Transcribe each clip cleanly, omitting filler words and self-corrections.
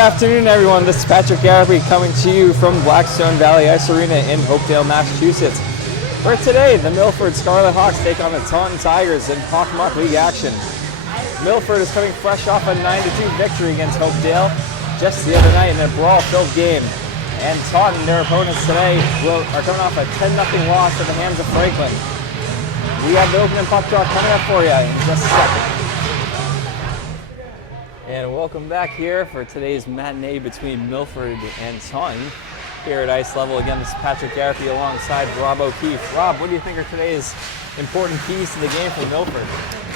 afternoon, everyone. This is Patrick Garrity coming to you from Blackstone Valley Ice Arena in Hopedale, Massachusetts. For today, the Milford Scarlet Hawks take on the Taunton Tigers in Hockomock League action. Milford is coming fresh off a 9-2 victory against Hopedale just the other night in a brawl-filled game. And Taunton, their opponents today, are coming off a 10-0 loss at the hands of Franklin. We have the opening puck drop coming up for you in just a second. And welcome back here for today's matinee between Milford and Taunton. Here at ice level, again, this is Patrick Garrity alongside Rob O'Keefe. Rob, what do you think are today's important keys to the game for Milford?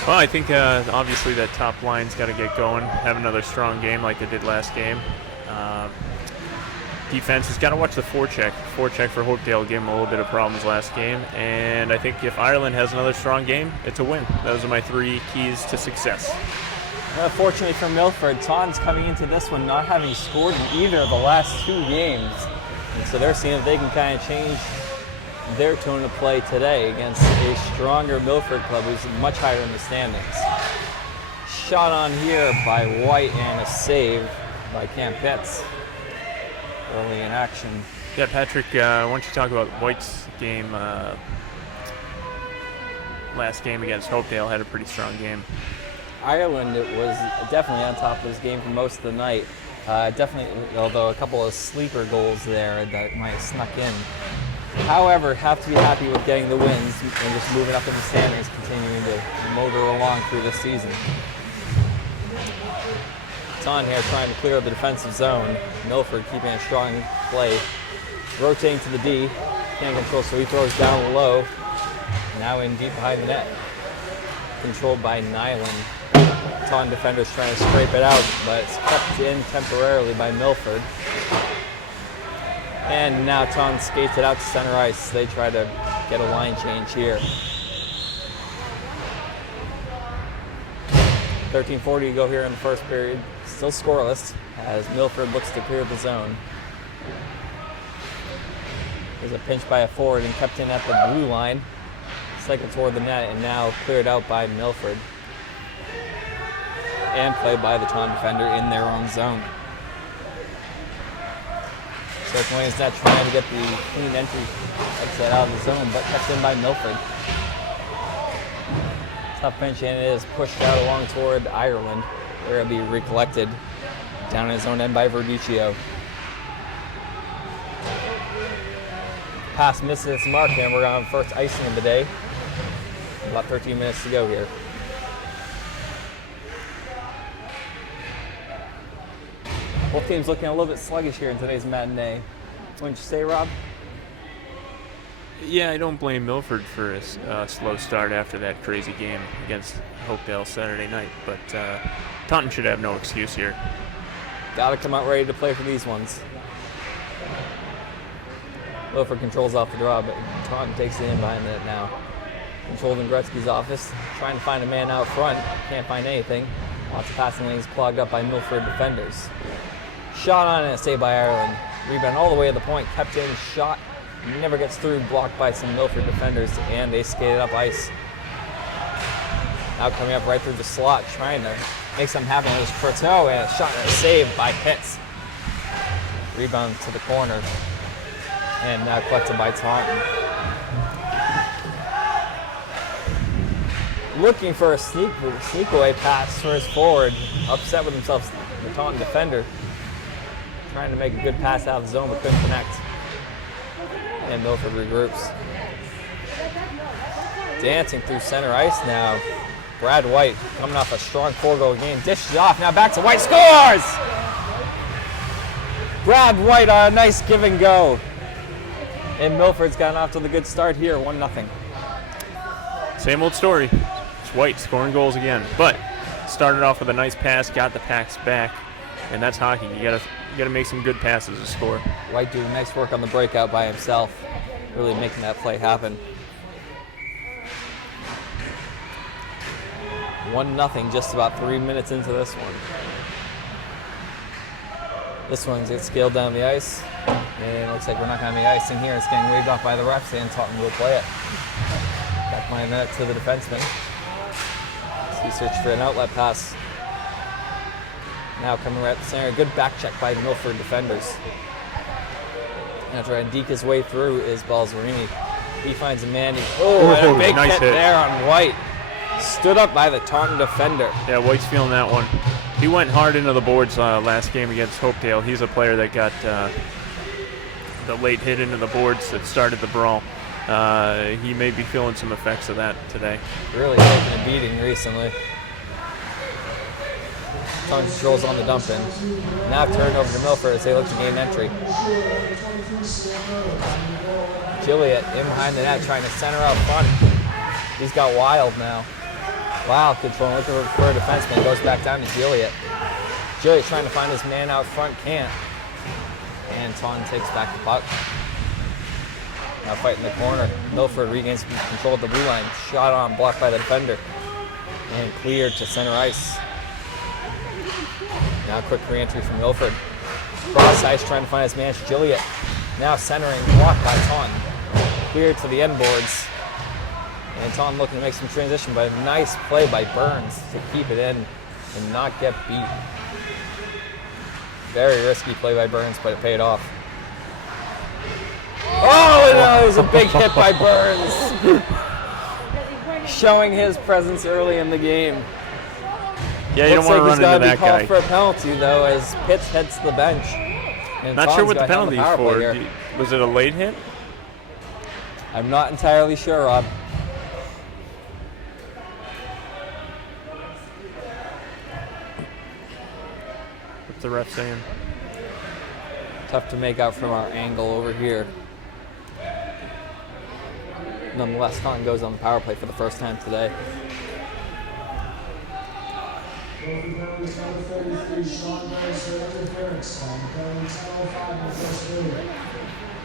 Well, I think obviously that top line's got to get going, have another strong game like they did last game. Defense has got to watch the forecheck. Forecheck for Hopedale gave them a little bit of problems last game, and I think if Ireland has another strong game, it's a win. Those are my three keys to success. Fortunately for Milford, Taunton's coming into this one not having scored in either of the last two games. And so they're seeing if they can kind of change their tone of play today against a stronger Milford club who's much higher in the standings. Shot on here by White and a save by Cam Pitts early in action. Yeah, Patrick, why don't you talk about White's game? Last game against Hopedale had a pretty strong game. Ireland was definitely on top of this game for most of the night. Definitely, although a couple of sleeper goals there that might have snuck in. However, have to be happy with getting the wins and just moving up in the standings, continuing to motor along through this season. Taunton here trying to clear the defensive zone. Milford keeping a strong play. Rotating to the D. Can't control, so he throws down low. Now in deep behind the net. Controlled by Nyland. Taunton defenders trying to scrape it out, but it's kept in temporarily by Milford. And now Taunton skates it out to center ice. They try to get a line change here. 13:40 to go here in the first period. Still scoreless as Milford looks to clear the zone. There's a pinch by a forward and kept in at the blue line. Cycle toward the net and now cleared out by Milford. And played by the Taunton defender in their own zone. Circling his net, trying to get the clean entry exit out of the zone, but kept in by Milford. Tough pinch, and it is pushed out along toward Ireland, where it'll be recollected down in his own end by Verduccio. Pass misses its mark, and we're on first icing of the day. About 13 minutes to go here. Both teams looking a little bit sluggish here in today's matinee. Wouldn't you say, Rob? Yeah, I don't blame Milford for a slow start after that crazy game against Hopedale Saturday night, but Taunton should have no excuse here. Gotta come out ready to play for these ones. Milford controls off the draw, but Taunton takes it in behind the net now. Controlled in Gretzky's office, trying to find a man out front. Can't find anything. Lots of passing lanes clogged up by Milford defenders. Shot on and a save by Ireland. Rebound all the way to the point, kept in, shot, never gets through, blocked by some Milford defenders, and they skated up ice. Now coming up right through the slot, trying to make something happen. It was Croteau, and a shot and a save by Pitts. Rebound to the corner, and now collected by Taunton. Looking for a sneak away pass for his forward. Upset with himself, the Taunton defender. Trying to make a good pass out of the zone, but couldn't connect. And Milford regroups. Dancing through center ice now. Brad White coming off a strong 4-goal game. Dishes off, now back to White, scores! Brad White on a nice give and go. And Milford's gotten off to the good start here, 1-0. Same old story. It's White scoring goals again, but started off with a nice pass, got the packs back, and that's hockey. You gotta make some good passes to score. White doing nice work on the breakout by himself, really making that play happen. 1-0, just about 3 minutes into this one. This one gets scaled down the ice, and it looks like we're not gonna have any ice in here. It's getting waved off by the refs, and Taunton will play it. Back my net to the defenseman. He searched for an outlet pass. Now coming right at the center. Good back check by Milford defenders. Now trying to deke his way through is Balzerini. He finds a man. And a big nice hit there on White. Stood up by the Taunton defender. Yeah, White's feeling that one. He went hard into the boards last game against Hopedale. He's a player that got the late hit into the boards that started the brawl. He may be feeling some effects of that today. Really taking a beating recently. Taunton controls on the dump in. Now turned over to Milford as they look to gain entry. Gilliatt in behind the net trying to center out front. He's got Wild now. Wild controlling, looking for a defenseman. Goes back down to Gilliatt. Gilliatt trying to find his man out front, can't. And Taunton takes back the puck. Now fighting the corner. Milford regains control of the blue line. Shot on, blocked by the defender. And cleared to center ice. Now quick re-entry from Milford. Cross ice trying to find his man, Gilliatt. Now centering, blocked by Taunton. Cleared to the end boards. And Taunton looking to make some transition, but a nice play by Burns to keep it in and not get beat. Very risky play by Burns, but it paid off. Oh, no, it was a big hit by Burns. Showing his presence early in the game. Yeah, you don't want to run into that guy. He's got to be called for a penalty, though, as Pitts heads to the bench. And Not sure what the penalty is for. Here. Was it a late hit? I'm not entirely sure, Rob. What's the ref saying? Tough to make out from our angle over here. Nonetheless, Taunton goes on the power play for the first time today.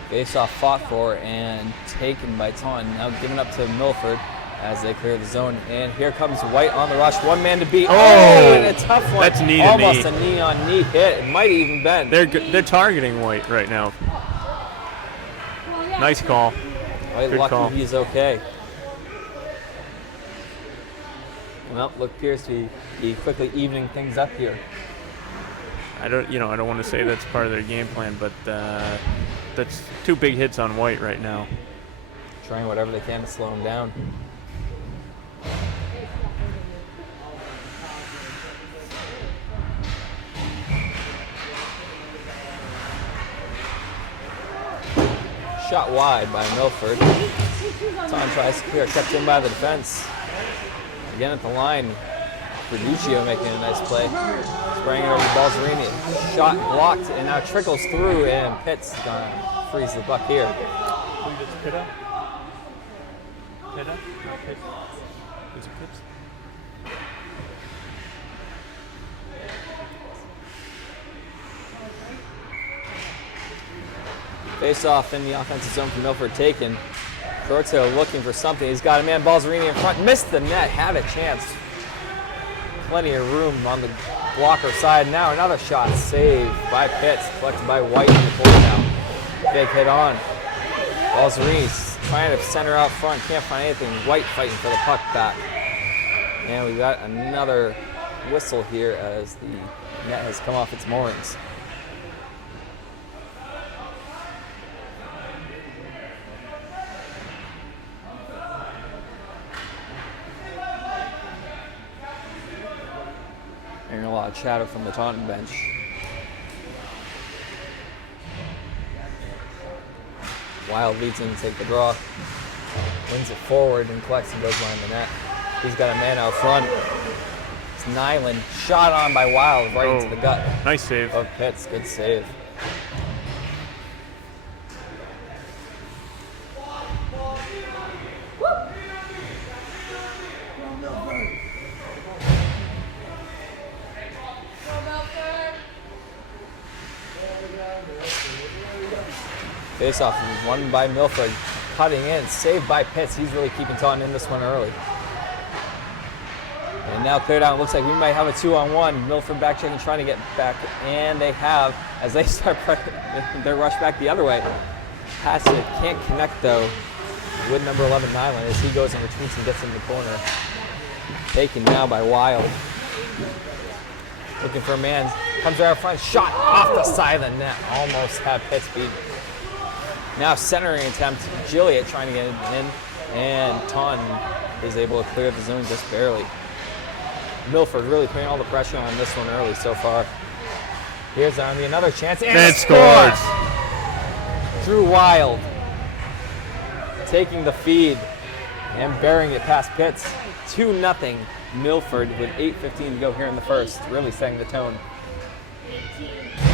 Face-off fought for and taken by Taunton. Now given up to Milford as they clear the zone. And here comes White on the rush. One man to beat. Oh, and a tough one. That's knee to Almost knee. A knee-on-knee hit. It might even been. They're targeting White right now. Nice call. White Good lucky call. he's okay. Well, look appears to be quickly evening things up here. I don't want to say that's part of their game plan, but that's two big hits on White right now. Trying whatever they can to slow him down. Shot wide by Milford. Taunton tries to clear, kept in by the defense. Again at the line, Verduccio making a nice play. Spraying it over to Balzerini. Shot blocked and now trickles through, and Pitts gonna freeze the puck here. Face off in the offensive zone for Milford taken. Corto looking for something. He's got a man, Balzerini in front. Missed the net, had a chance. Plenty of room on the blocker side. Now another shot saved by Pitts, collected by White in the corner now. Big hit on. Balzerini's trying to center out front, can't find anything. White fighting for the puck back. And we've got another whistle here as the net has come off its moorings. Hearing a lot of chatter from the Taunton bench. Wild leads in to take the draw. Wins it forward and collects and goes behind the net. He's got a man out front. It's Nyland. Shot on by Wild right into the gut. Nice save. Of Pitts. Good save. Face-off won by Milford. Cutting in, saved by Pitts. He's really keeping Taunton in this one early. And now cleared out. Looks like we might have a 2-on-1. Milford back checking, trying to get back. And they have, as they start their rush back the other way. Pass it, can't connect though with number 11 Nyland as he goes and retreats and gets in the corner. Taken now by Wild. looking for a man. Comes around front, shot off the side of the net. Almost had Pitts beat. Now centering attempt, Joliet trying to get it in, and Taunton is able to clear the zone just barely. Milford really putting all the pressure on this one early so far. Here's Army, another chance, and It scores! scores! Drew Wild taking the feed and burying it past Pitts. 2-0 Milford with 8:15 to go here in the first, really setting the tone.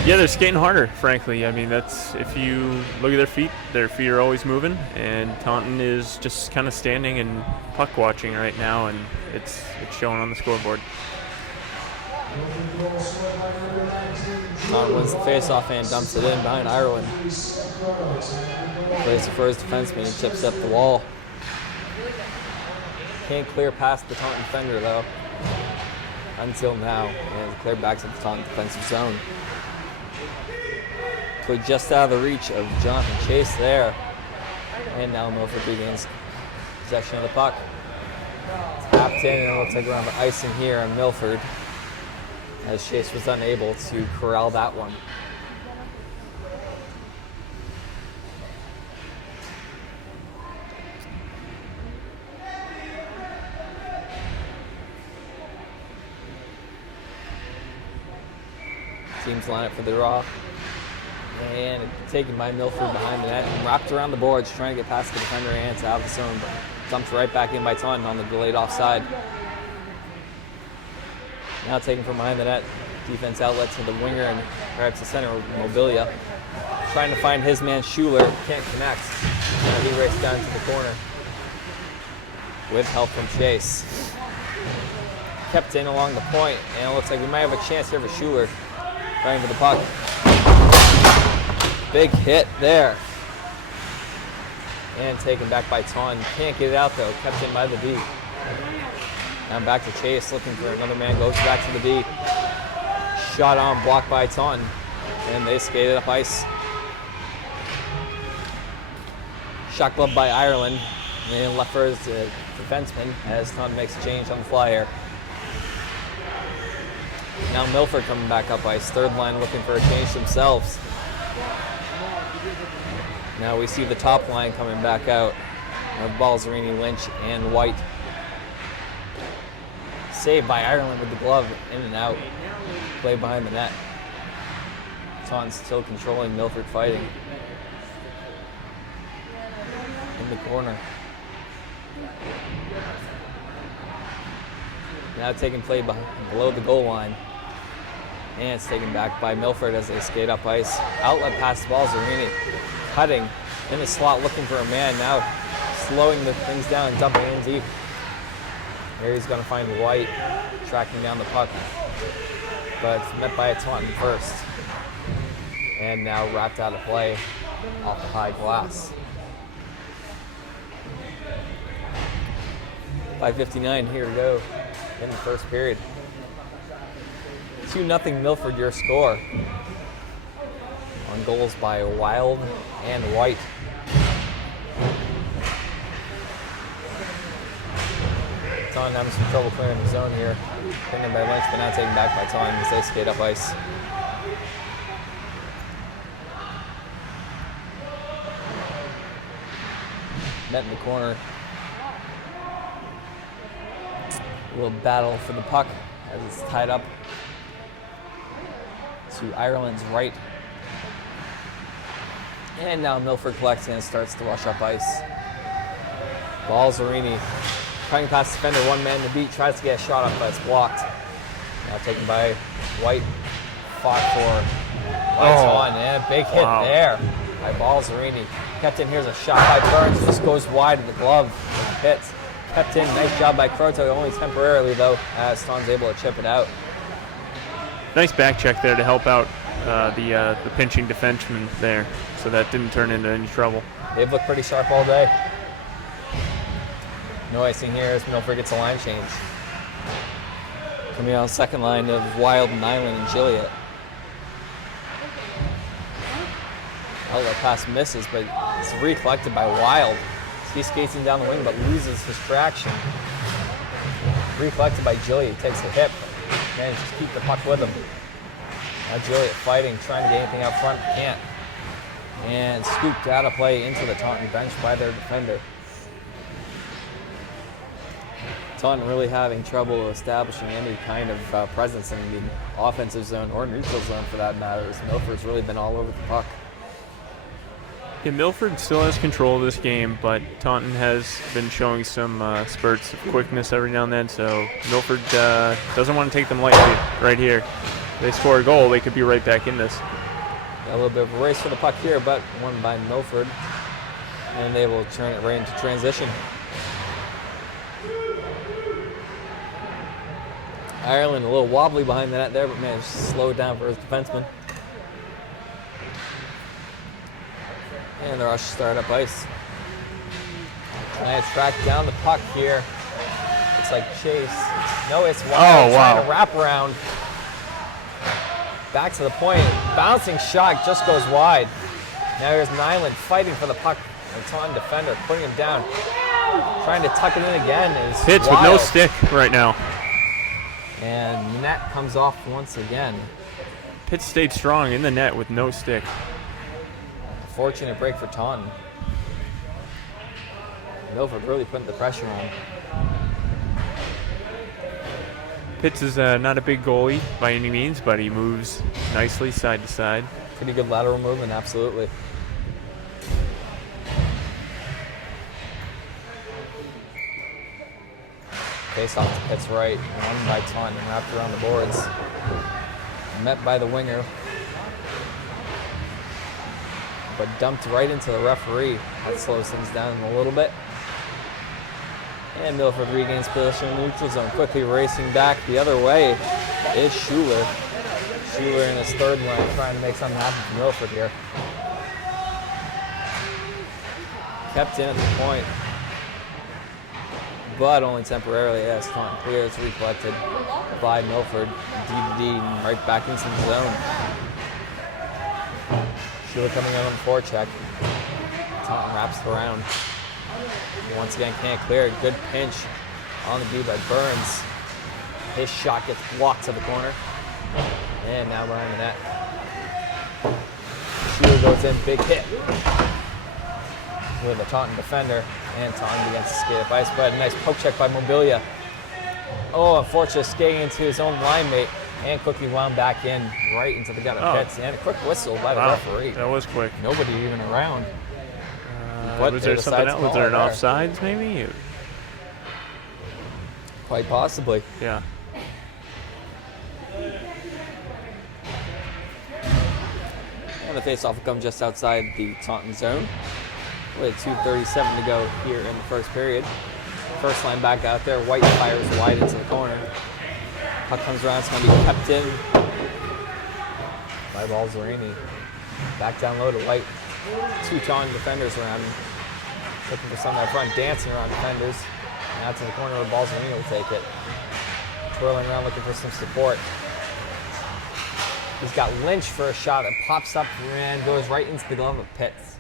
Yeah, they're skating harder, frankly. I mean, that's, if you look at their feet are always moving, and Taunton is just kind of standing and puck watching right now, and it's showing on the scoreboard. Taunton wins the faceoff and dumps it in behind Ireland. Plays for his defenseman and chips up the wall. Can't clear past the Taunton defender though. Until now, and clear back to the Taunton defensive zone. Put just out of the reach of Jonathan Chase there. And now Milford regains possession of the puck. Tapped in, and it looks like we're on the icing here on Milford, as Chase was unable to corral that one. Teams line up for the draw. And taken by Milford behind the net and wrapped around the boards, trying to get past the defender and out of the zone, but dumped right back in by Taunton on the delayed offside. Now taken from behind the net, defense outlet to the winger and perhaps the center, Mobilia. Trying to find his man Schuler, can't connect. He raced down to the corner with help from Chase. Kept in along the point, and it looks like we might have a chance here for Schuler. Trying for the puck. Big hit there. And taken back by Taunton. Can't get it out though. Kept in by the D. Now back to Chase, looking for another man. Goes back to the D. Shot on, blocked by Taunton. And they skated up ice. Shot glove by Ireland. And left for his defenseman as Taunton makes a change on the fly here. Now Milford coming back up ice. Third line looking for a change themselves. Now we see the top line coming back out of Balzerini, Lynch, and White. Saved by Ireland with the glove, in and out. Play behind the net. Taunton still controlling, Milford fighting. In the corner. Now taking play below the goal line. And it's taken back by Milford as they skate up ice. Outlet pass the ball, Zerini cutting in the slot, looking for a man. Now slowing the things down and dumping in deep. Here he's going to find White, tracking down the puck. But it's met by a Taunton first. And now wrapped out of play off the high glass. 5:59 here to go in the first period. 2-0 Milford, your score. On goals by Wild and White. Taunton having some trouble clearing the zone here. Pinned in by Lynch, but now taken back by Taunton as they skate up ice. Net in the corner. A little battle for the puck as it's tied up to Ireland's right. And now Milford collects and starts to rush up ice. Balzerini trying past the defender, one man to beat, tries to get a shot up, but it's blocked. Now taken by White, fought for Taunton, and a big hit there by Balzerini. Kept in, here's a shot by Burns, just goes wide of the glove with Pitts. Kept in, nice job by Croto, only temporarily though, as Taunton's able to chip it out. Nice back check there to help out the pinching defenseman there, so that didn't turn into any trouble. They've looked pretty sharp all day. No icing here as Milford gets a line change. Coming on second line of Wild and Island and Joliet. Outlet pass misses, but it's recollected by Wild. He skates down the wing but loses his traction. Recollected by Joliet, takes the hit. Man, just keep the puck with him. Now Juliet fighting, trying to get anything out front, can't. And scooped out of play into the Taunton bench by their defender. Taunton really having trouble establishing any kind of presence in the offensive zone or neutral zone for that matter, as Milford's really been all over the puck. Yeah, Milford still has control of this game, but Taunton has been showing some spurts of quickness every now and then, so Milford doesn't want to take them lightly right here. If they score a goal, they could be right back in this. Got a little bit of a race for the puck here, but won by Milford, and they will turn it right into transition. Ireland a little wobbly behind the net there, but managed to slow it down for his defenseman. And the rush start up ice. Trying to track down the puck here. Looks like Chase. No, it's Wild trying to wrap around. Back to the point. Bouncing shot just goes wide. Now here's Nyland fighting for the puck. The Taunton defender putting him down. Trying to tuck it in again. Hits with no stick right now. And net comes off once again. Pitt stayed strong in the net with no stick. Fortunate break for Taunton. Milford really putting the pressure on. Pitts is not a big goalie by any means, but he moves nicely side to side. Pretty good lateral movement, absolutely. Face off to Pitt's right, won by Taunton, wrapped around the boards. Met by the winger, but dumped right into the referee. That slows things down a little bit. And Milford regains possession in the neutral zone, quickly racing back the other way is Schuler. Schuler in his third line trying to make something happen for Milford here. Kept in at the point, but only temporarily as Taunton clears, recollected by Milford. D and right back into the zone. Schuler coming in on the forecheck. Taunton wraps it around. Once again, can't clear it. Good pinch on the D by Burns. His shot gets blocked to the corner. And now behind the net. Schuler goes in, big hit with a Taunton defender. And Taunton begins to skate up ice, but a nice poke check by Mobilia. Oh, unfortunately, skating into his own line mate. And quickly wound back in right into the gut of Pitts. And a quick whistle by the referee. That was quick. Nobody even around. Was there something else? Was there an offsides maybe? Quite possibly. Yeah. And the faceoff will come just outside the Taunton zone with 2:37 to go here in the first period. First line back out there. White fires wide into the corner. Puck comes around. It's going to be kept in by Balzerini. Back down low to White. Two Taunton defenders around him. Looking for something up front, dancing around defenders. Now to the corner where Balzerini will take it. Twirling around looking for some support. He's got Lynch for a shot that pops up and goes right into the glove of Pitts.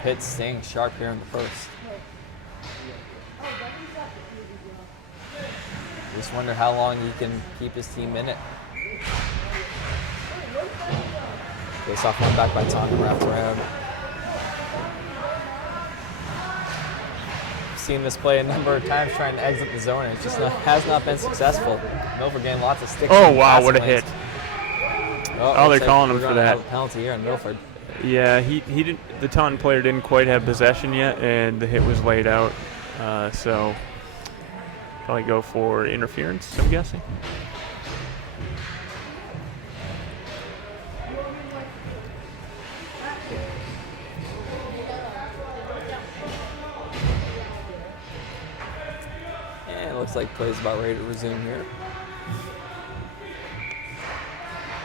Pitts staying sharp here in the first. Just wonder how long he can keep his team in it. Face off one back by Taunton, wrapped around. Seen this play a number of times trying to exit the zone, and it just has not been successful. Milford getting lots of sticks. Oh wow, what a hit! Oh, they're calling him for that. Have a penalty here on Milford. Yeah, he didn't. The Taunton player didn't quite have possession yet, and the hit was laid out. So probably go for interference, I'm guessing. Looks like play's about ready to resume here.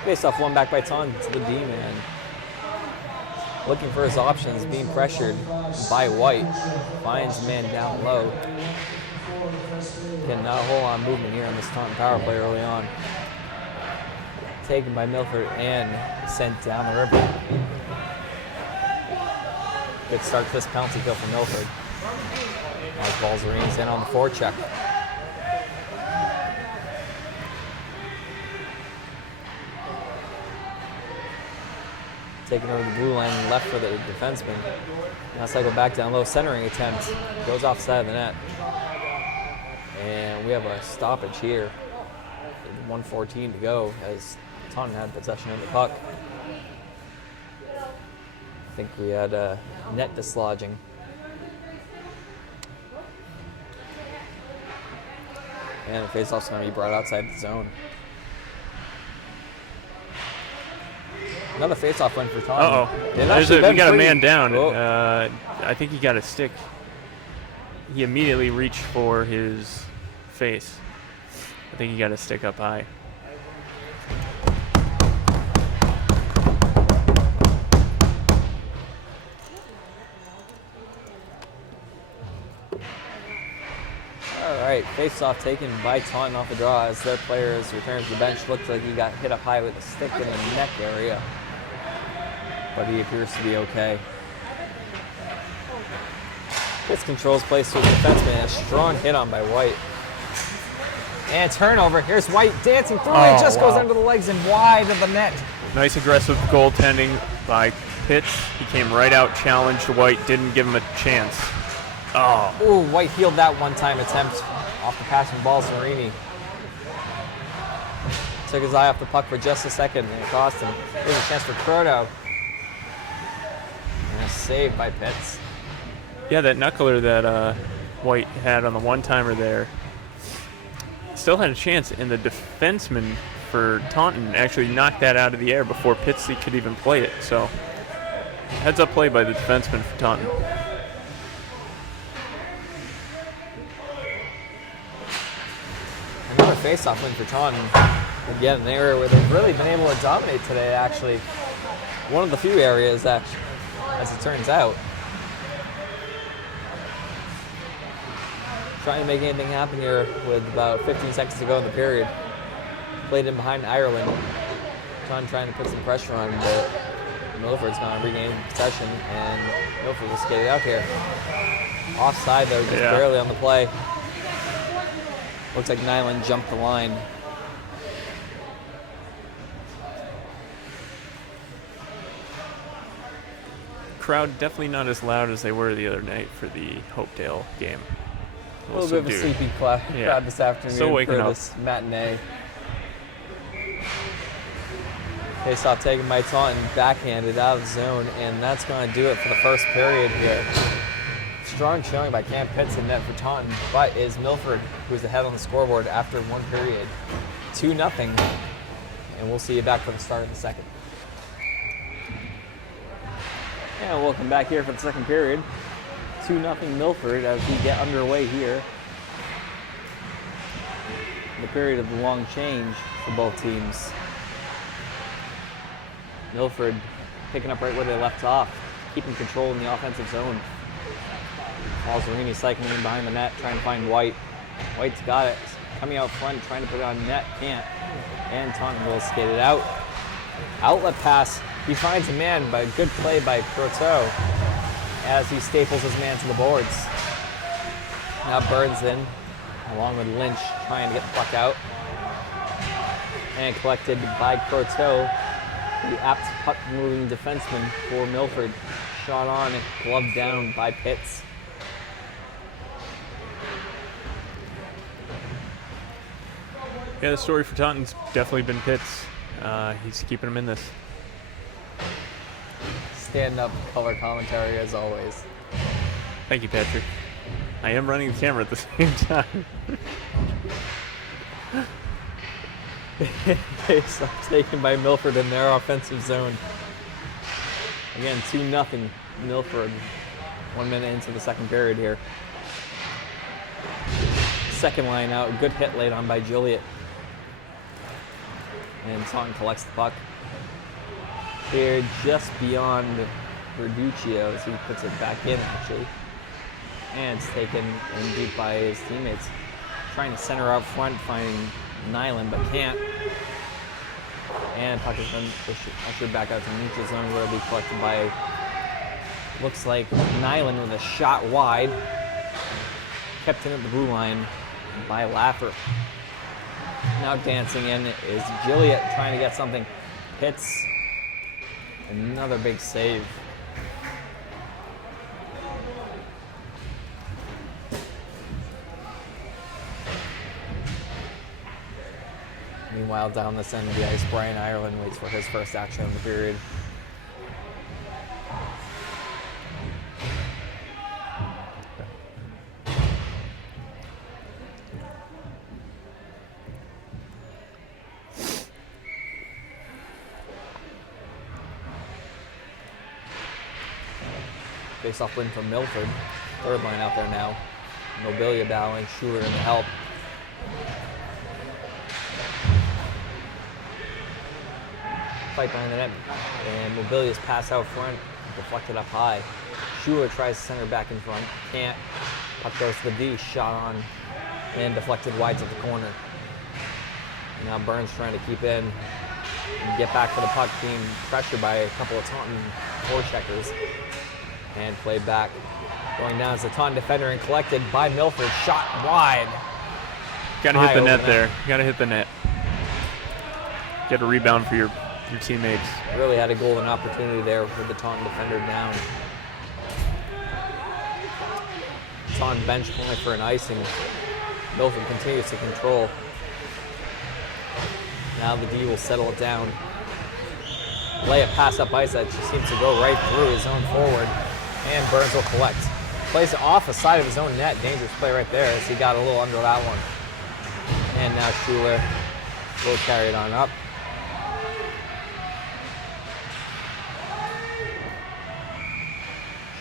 Face off one back by Taunton to the D-man. Looking for his options, being pressured by White. Finds the man down low. Getting not a whole lot of movement here on this Taunton power play early on. Taken by Milford and sent down the river. Good start to this penalty kill for Milford. As Balzarini's in on the forecheck. Taking over the blue line left for the defenseman. Now cycle back down low, centering attempt. Goes off the side of the net. And we have a stoppage here. 1:14 to go as Taunton had possession of the puck. I think we had a net dislodging. And the faceoff's going to be brought outside the zone. Another faceoff win for Taunton. We got a man down. Oh. I think he got a stick. He immediately reached for his face. I think he got a stick up high. All right, face-off taken by Taunton off the draw as their player is returned to the bench. Looks like he got hit up high with a stick in the neck area, but he appears to be okay. This controls place to the defenseman. A strong hit on by White. And turnover. Here's White dancing through it. Just goes under the legs and wide of the net. Nice aggressive goaltending by Pitts. He came right out, challenged White, didn't give him a chance. Ooh, White healed that one-time attempt off the pass from Balzarini. Took his eye off the puck for just a second and it cost him. Here's a chance for Croto. And a save by Pitts. Yeah, that knuckler that White had on the one-timer there still had a chance, and the defenseman for Taunton actually knocked that out of the air before Pitts could even play it. So, heads-up play by the defenseman for Taunton. Another face-off win for Taunton. Again, an area where they've really been able to dominate today, actually. One of the few areas that, as it turns out, trying to make anything happen here with about 15 seconds to go in the period. Played in behind Ireland. Trying to put some pressure on, but Milford's going to regain possession, and Milford will skate it out here. Offside, though, just barely on the play. Looks like Nyland jumped the line. Crowd definitely not as loud as they were the other night for the Hopedale game. A little bit of a sleepy crowd this afternoon Still waking for up. this matinee. Face-off taken by Taunton, backhanded out of the zone, and that's going to do it for the first period here. Strong showing by Cam Pitts in net for Taunton, but is Milford, who's ahead on the scoreboard after one period. 2-0, and we'll see you back for the start of the second. And welcome back here for the second period. 2-0 Milford as we get underway here. The period of the long change for both teams. Milford picking up right where they left off, keeping control in the offensive zone. Balzarini cycling in behind the net, trying to find White. White's got it. Coming out front, trying to put it on net, can't. And Taunton will skate it out. Outlet pass. He finds a man, but a good play by Croteau as he staples his man to the boards. Now Burns in, along with Lynch, trying to get the puck out. And collected by Croteau, the apt puck-moving defenseman for Milford. Shot on and gloved down by Pitts. Yeah, the story for Taunton's definitely been Pitts. He's keeping him in this. Stand-up color commentary as always. Thank you, Patrick. I am running the camera at the same time. Face-off taken by Milford in their offensive zone. Again, 2-0 Milford. 1 minute into the second period here. Second line out, good hit laid on by Juliet. And Taunton collects the puck. Here just beyond Verduccio as he puts it back in actually. And it's taken in deep by his teammates. Trying to center out front, finding Nyland, but can't. And puck has been ushered back out to neutral zone where it'll be collected by Looks like Nyland with a shot wide. Kept in at the blue line by Laffer. Now dancing in is Gilliatt trying to get something. Hits. Another big save. Meanwhile, down this end of the ice, Brian Ireland waits for his first action of the period. Face-off win from Milford. Third line out there now. Nobilia battling, Schuler in the help. Fight behind the net, and Mobilia's pass out front, deflected up high. Schuler tries to center back in front, can't. Puck goes to the D, shot on, and deflected wide to the corner. Now Burns trying to keep in and get back for the puck, being pressured by a couple of Taunton forecheckers. And played back. Going down as the Taunton defender and collected by Milford, shot wide. Gotta hit the net there. Gotta hit the net. Get a rebound for your teammates. Really had a golden opportunity there with the Taunton defender down. Taunton bench point for an icing. Milford continues to control. Now the D will settle it down. Lay a pass up ice that just seems to go right through his own forward. And Burns will collect. Plays it off the side of his own net. Dangerous play right there as he got a little under that one. And now Schuler will carry it on up.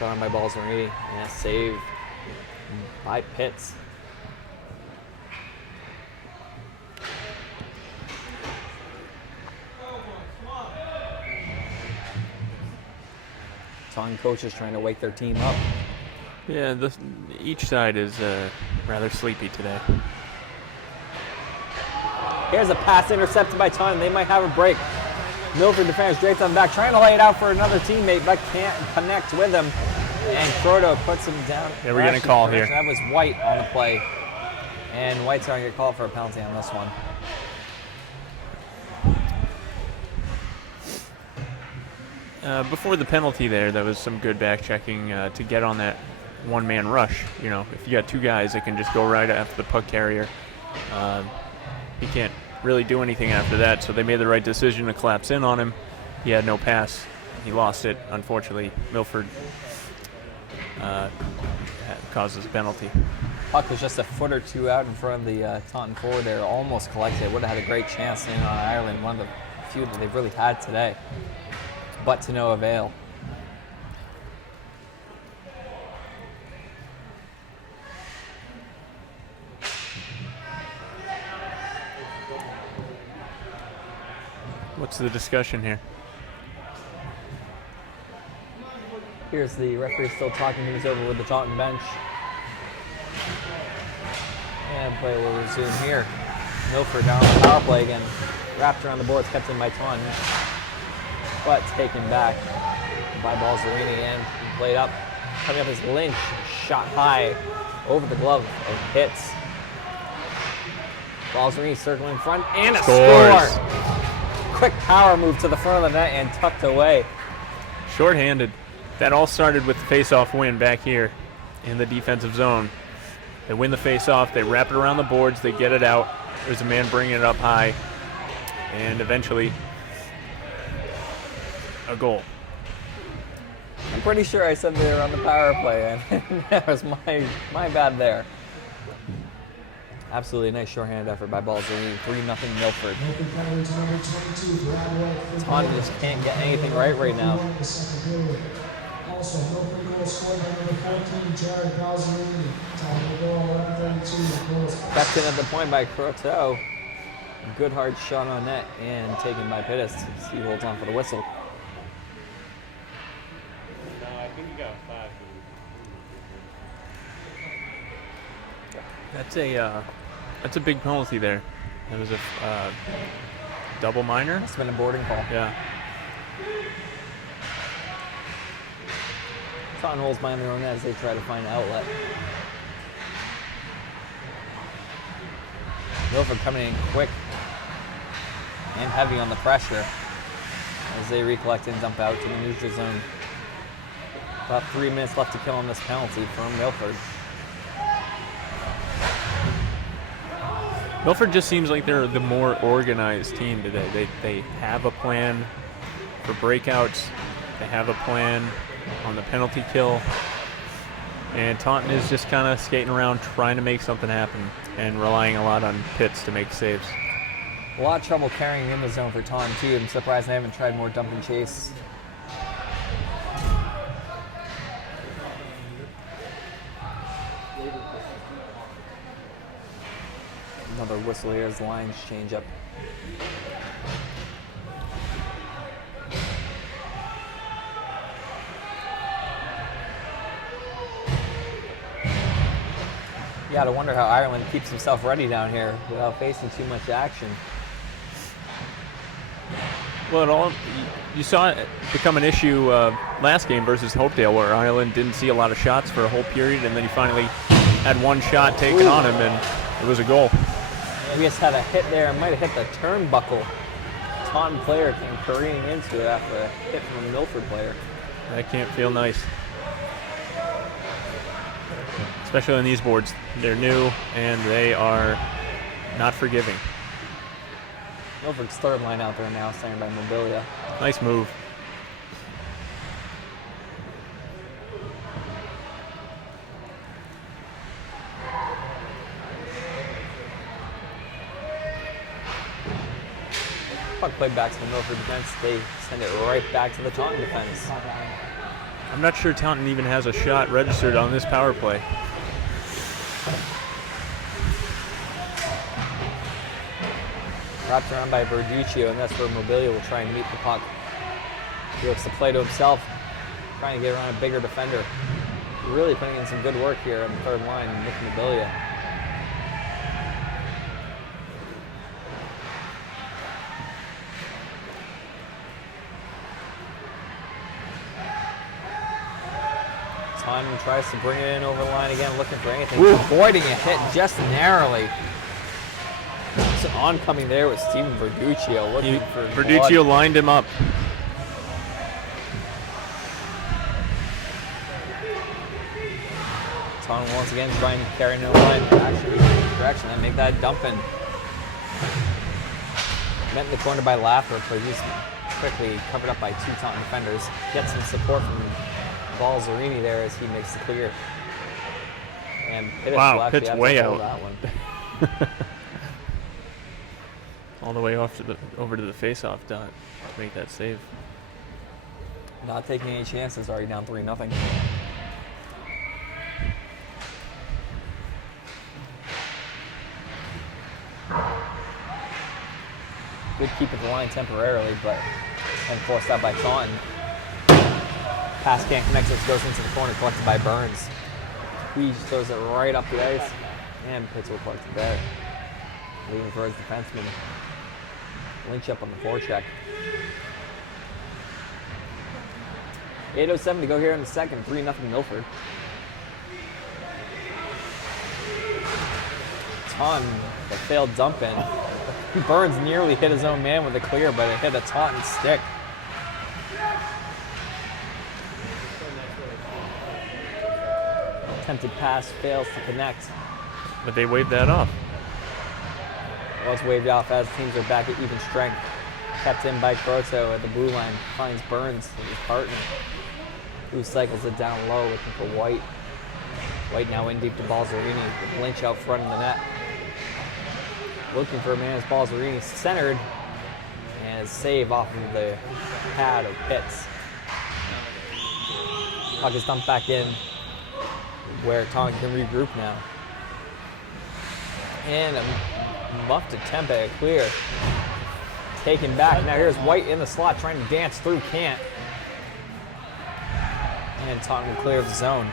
Shot on by Balzerini, and a save by Pitts. Taunton coaches trying to wake their team up. Yeah, each side is rather sleepy today. Here's a pass intercepted by Taunton. They might have a break. Milford defenders draped on the back, trying to lay it out for another teammate, but can't connect with him. And Croto puts him down. Yeah, we're getting a call here. That was White on the play. And White's going to get called for a penalty on this one. Before the penalty there was some good back checking to get on that one-man rush. You know, if you got two guys that can just go right after the puck carrier, he can't really do anything after that. So they made the right decision to collapse in on him. He had no pass. He lost it. Unfortunately, Milford causes a penalty. Puck was just a foot or two out in front of the Taunton forward there. Almost collected. Would have had a great chance in on Ireland. One of the few that they've really had today. But to no avail. What's the discussion here? Here's the referee still talking things over with the Taunton bench. And play will resume here. Milford down on the power play again. Wrapped around the boards, kept in by Taunton. But taken back by Balzerini and played up. Coming up is Lynch, shot high over the glove of Pitts. Balzerini circling in front and a score! Quick power move to the front of the net and tucked away. Shorthanded. That all started with the face-off win back here in the defensive zone. They win the face-off, they wrap it around the boards, they get it out. There's a man bringing it up high, and eventually a goal. I'm pretty sure I said they were on the power play, and that was my bad there. Absolutely nice shorthanded effort by Balzerini. 3-0 Milford. Taunton just can't get anything right now. Also, Milford goal scored by number 14, Jared Balzerini. Taunton goal 11-32. Kept in at the point by Croteau. Good hard shot on net and taken by Pittis. He holds on for the whistle. No, I think you got 5. That's a big penalty there. That was a double minor. Must have been a boarding call. Yeah. Taunton holds behind their own net as they try to find an outlet. Milford coming in quick and heavy on the pressure as they recollect and dump out to the neutral zone. About 3 minutes left to kill on this penalty from Milford. Milford just seems like they're the more organized team today. They have a plan for breakouts. They have a plan on the penalty kill. And Taunton is just kind of skating around trying to make something happen and relying a lot on Pitts to make saves. A lot of trouble carrying in the zone for Taunton too. I'm surprised they haven't tried more dump and chase. Another whistle here as the lines change up. You gotta wonder how Ireland keeps himself ready down here without facing too much action. Well, you saw it become an issue last game versus Hopedale, where Ireland didn't see a lot of shots for a whole period, and then he finally had one shot taken on him, and it was a goal. Maybe just had a hit there and might have hit the turnbuckle. Taunton player came careening into it after a hit from a Milford player. That can't feel nice. Especially on these boards. They're new and they are not forgiving. Milford's third line out there now, standing by Mobilia. Nice move. Puck played back to the Milford defense. They send it right back to the Taunton defense. I'm not sure Taunton even has a shot registered on this power play. Wrapped around by Verduccio, and that's where Mobilia will try and meet the puck. He looks to play to himself, trying to get around a bigger defender. Really putting in some good work here on the third line with Mobilia. Taunton tries to bring it in over the line again, looking for anything, avoiding a hit just narrowly. It's an oncoming there with Steven Verduccio looking for Verduccio blood. lined him up. Taunton once again trying to carry no line direction and make that dump in. Met in the corner by Laffer, but he's quickly covered up by two Taunton defenders. Gets some support from Balzerini there as he makes the clear. And Pitt's way out. That one. All the way off to over to the face-off dot to make that save. Not taking any chances, already down 3-0. Good keep at the line temporarily, but and forced out by Taunton. Pass can't connect, it goes into the corner, collected by Burns. He throws it right up the ice, and Pitts will collect it there. Leaving for his defenseman. Lynch up on the forecheck. 8:07 to go here in the second, 3-0 Milford. Taunton, the failed dump in. Burns nearly hit his own man with a clear, but it hit a Taunton stick. Attempted pass fails to connect. But they waved that off. Well, it's waved off as teams are back at even strength. Kept in by Croto at the blue line. Finds Burns, his partner, who cycles it down low looking for White. White now in deep to Balzerini with Lynch out front in the net. Looking for a man as Balzerini centered and a save off of the pad of Pitts. Puck is dumped back in where Taunton can regroup now. And a muffed attempt at a clear. Taken back. Now here's White in the slot trying to dance through, can't. And Taunton will clear the zone.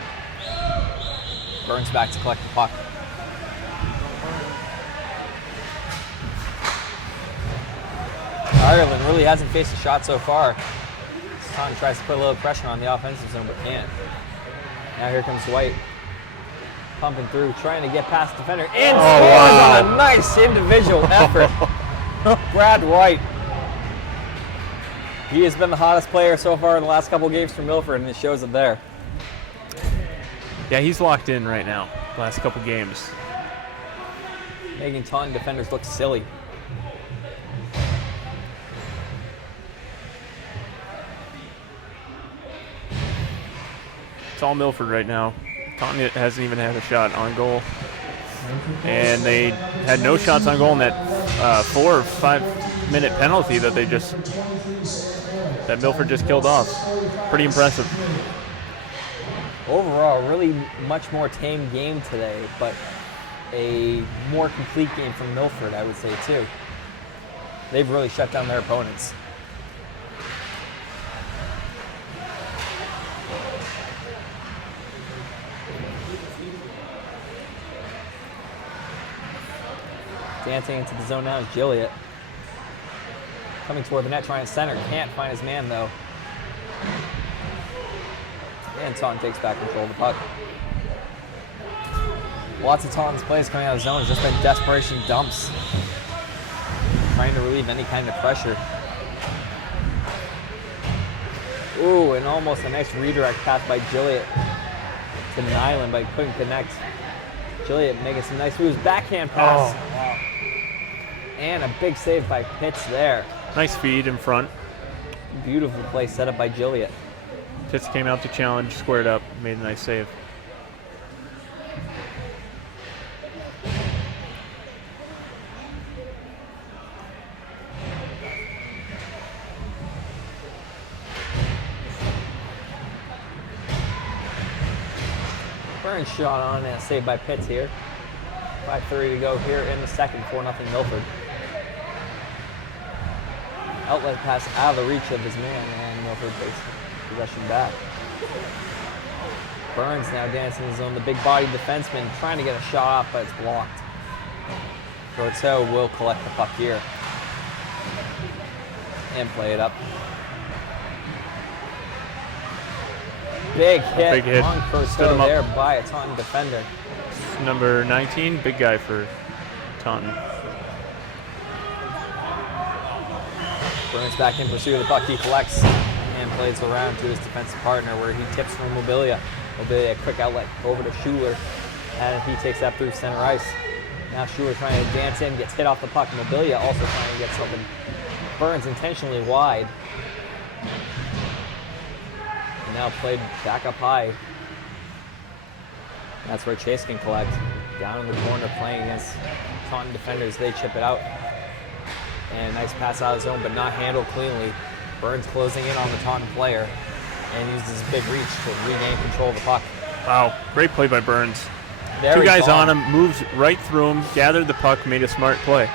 Burns back to collect the puck. Ireland really hasn't faced a shot so far. Taunton tries to put a little pressure on the offensive zone, but can't. Now here comes White. Pumping through, trying to get past the defender. And Oh, scores wow. on a nice individual effort. Brad White. He has been the hottest player so far in the last couple games for Milford, and it shows it there. Yeah, he's locked in right now. Last couple games. Making Taunton defenders look silly. It's all Milford right now. Taunton hasn't even had a shot on goal. And they had no shots on goal in that 4 or 5 minute penalty that Milford just killed off. Pretty impressive. Overall, really much more tame game today, but a more complete game from Milford, I would say, too. They've really shut down their opponents. Dancing into the zone now is Jilliet. Coming toward the net, trying to center. Can't find his man, though. And Taunton takes back control of the puck. Lots of Taunton's plays coming out of the zone has just been desperation dumps. Trying to relieve any kind of pressure. Ooh, and almost a nice redirect pass by Jilliet to Nyland, but he couldn't connect. Jilliet making some nice moves. Backhand pass. Oh. Wow. And a big save by Pitts there. Nice feed in front. Beautiful play set up by Jilliet. Pitts came out to challenge, squared up, made a nice save. Burns shot on and a save by Pitts here. 5:30 to go here in the second, 4-0 Milford. Outlet pass out of the reach of his man, and Milford takes possession back. Burns now dancing in the zone. The big body defenseman trying to get a shot off, but it's blocked. Corto will collect the puck here and play it up. Big hit on Corto there by a Taunton defender. Number 19, big guy for Taunton. Burns back in pursuit of the puck. He collects and plays around to his defensive partner where he tips from Mobilia. Mobilia, a quick outlet over to Schuler, and he takes that through center ice. Now Schuler trying to dance in, gets hit off the puck. Mobilia also trying to get something. Burns intentionally wide. And now played back up high. That's where Chase can collect. Down in the corner playing against Taunton defenders. They chip it out. And a nice pass out of zone, but not handled cleanly. Burns closing in on the Taunton player and uses his big reach to regain control of the puck. Wow, great play by Burns. Very Two guys calm. on him, moves right through him, gathered the puck, made a smart play.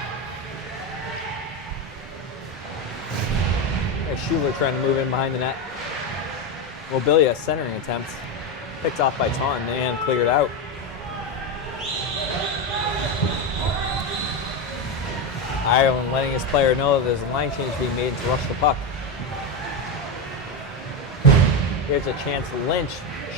There's Schuler trying to move in behind the net. Mobilia, centering attempt. Picked off by Taunton and cleared out. Ireland letting his player know that there's a line change being made to rush the puck. Here's a chance. Lynch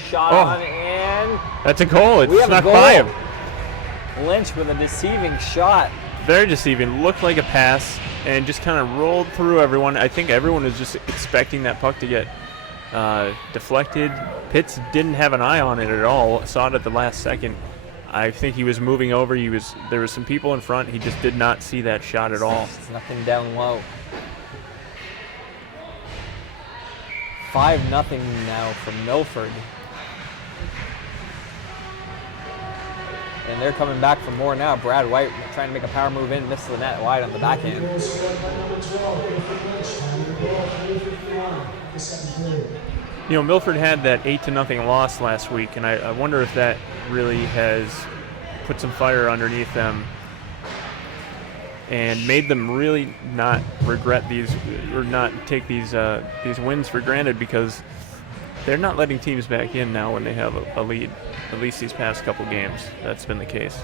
shot on and That's a goal. It's we have not a goal. 5. Lynch with a deceiving shot. Very deceiving. Looked like a pass and just kind of rolled through everyone. I think everyone was just expecting that puck to get deflected. Pitts didn't have an eye on it at all. Saw it at the last second. I think he was moving over. There was some people in front. He just did not see that shot at all. It's nothing down low. 5-0 now from Milford. And they're coming back for more now. Brad White trying to make a power move in, misses the net wide on the backhand. You know, Milford had that 8-0 loss last week, and I wonder if that really has put some fire underneath them and made them really not regret these or not take these wins for granted, because they're not letting teams back in now when they have a lead. At least these past couple games, that's been the case.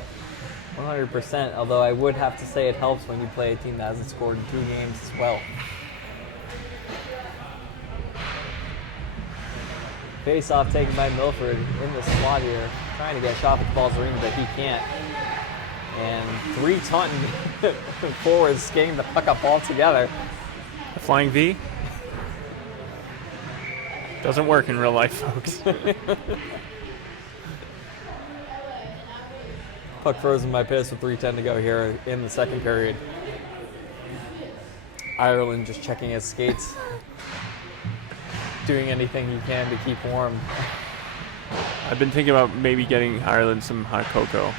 100%, although I would have to say it helps when you play a team that hasn't scored in 2 games as well. Face off taken by Milford in the slot here, trying to get a shot at the Balzarino, but he can't. And 3 Taunton forwards getting the puck up all together. A flying V. Doesn't work in real life, folks. Puck frozen by Pitts with 3:10 to go here in the second period. Ireland just checking his skates, doing anything he can to keep warm. I've been thinking about maybe getting Ireland some hot cocoa.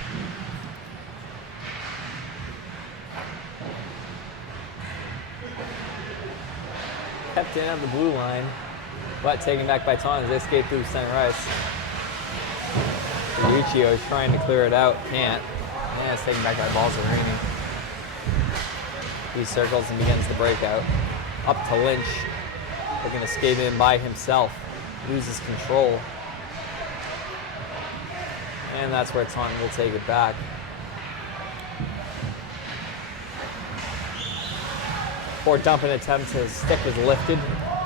Kept in at the blue line, but taken back by Taunton as they skate through center ice. Riccio is trying to clear it out, can't. And it's taken back by Balzarino. He circles and begins the breakout. Up to Lynch, looking to skate in by himself. Loses control. And that's where Taunton will take it back. Poor dumping attempt, his stick was lifted.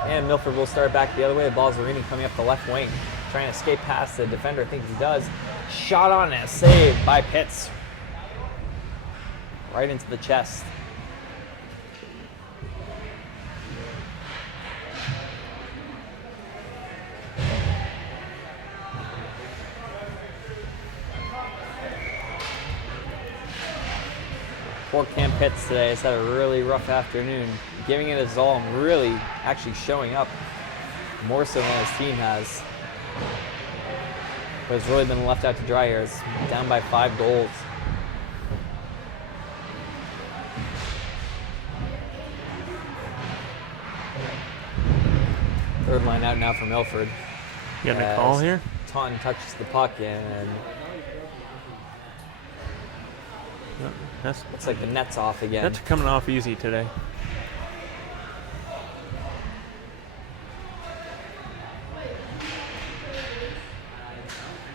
And Milford will start back the other way. Balzarino coming up the left wing, trying to skate past the defender. I think he does. Shot on it, saved by Pitts. Right into the chest. Poor Cam Pitts today has had a really rough afternoon, giving it his all and really actually showing up more so than his team has. But it's really been left out to dry here. It's down by 5 goals. Third line out now for Milford. You got a call here? Taunton touches the puck and looks like the net's off again. That's coming off easy today.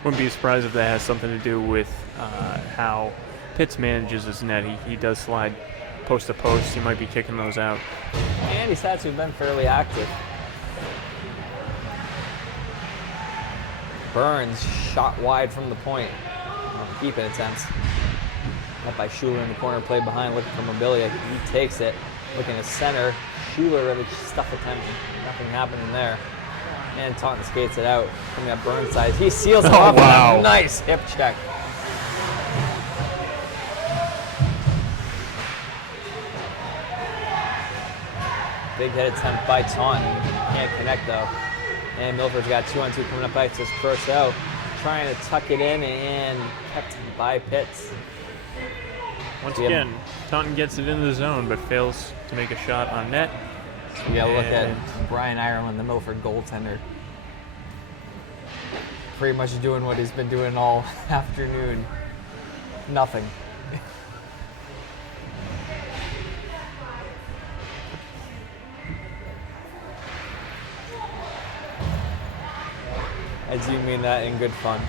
Wouldn't be surprised if that has something to do with how Pitts manages his net. He does slide post to post. He might be kicking those out. And he's had to have been fairly active. Burns shot wide from the point. Keep it attempts. Up by Schuler in the corner, played behind, looking for Mobilia. He takes it, looking at center. Schuler really stuff attempt. Nothing happening there. And Taunton skates it out. Coming up Burnside. He seals it off with a nice hip check. Big hit attempt by Taunton. Can't connect though. And Milford's got 2-on-2 coming up by just Croteau. Trying to tuck it in and kept by Pitts. Once again, Taunton gets it into the zone but fails to make a shot on net. We gotta look at Brian Ireland, the Milford goaltender. Pretty much doing what he's been doing all afternoon. Nothing. I do mean that in good fun.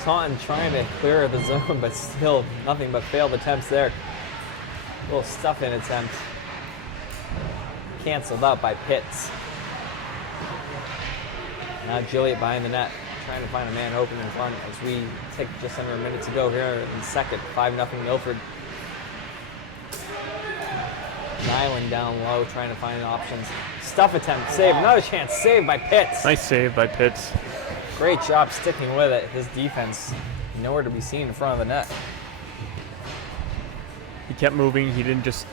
Taunton trying to clear the zone, but still nothing but failed attempts there. Little stuff-in attempt. Canceled out by Pitts. Now Gilliott behind the net, trying to find a man open in front as we take just under a minute to go here in the second. 5-0 Milford. Nyland down low, trying to find options. Stuff attempt, save, another chance, saved by Pitts. Nice save by Pitts. Great job sticking with it. His defense nowhere to be seen in front of the net. He kept moving. He didn't just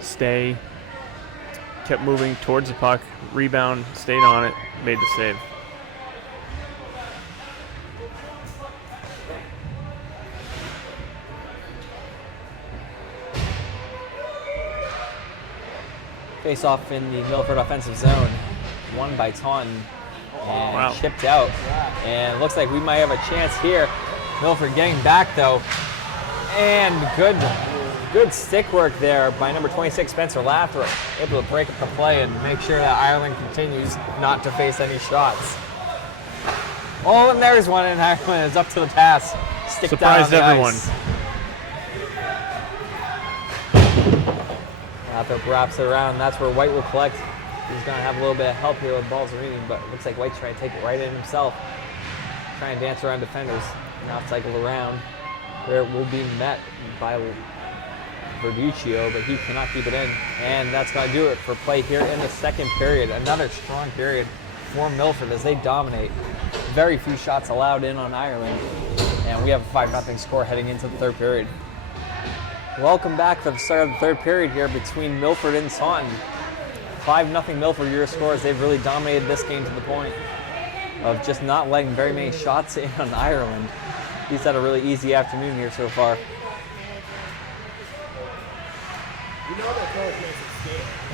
stay. Kept moving towards the puck. Rebound, stayed on it, made the save. Face off in the Milford offensive zone. Won by Taunton. And chipped out. And it looks like we might have a chance here. Milford getting back though. And good stick work there by number 26, Spencer Lathrop. Able to break up the play and make sure that Ireland continues not to face any shots. Oh, and there's one, and Ireland is up to the pass. Stick Surprised down on the everyone. ice. Lathrop wraps it around. That's where White will collect He's going to have a little bit of help here with Balzerini, but it looks like White's trying to take it right in himself. Trying to dance around defenders. Now cycled around, where it will be met by Verduccio, but he cannot keep it in. And that's going to do it for play here in the second period. Another strong period for Milford as they dominate. Very few shots allowed in on Ireland. And we have a 5-0 score heading into the third period. Welcome back for the start of the third period here between Milford and Taunton. 5-0 Milford, your score, as they've really dominated this game to the point of just not letting very many shots in on Ireland. He's had a really easy afternoon here so far.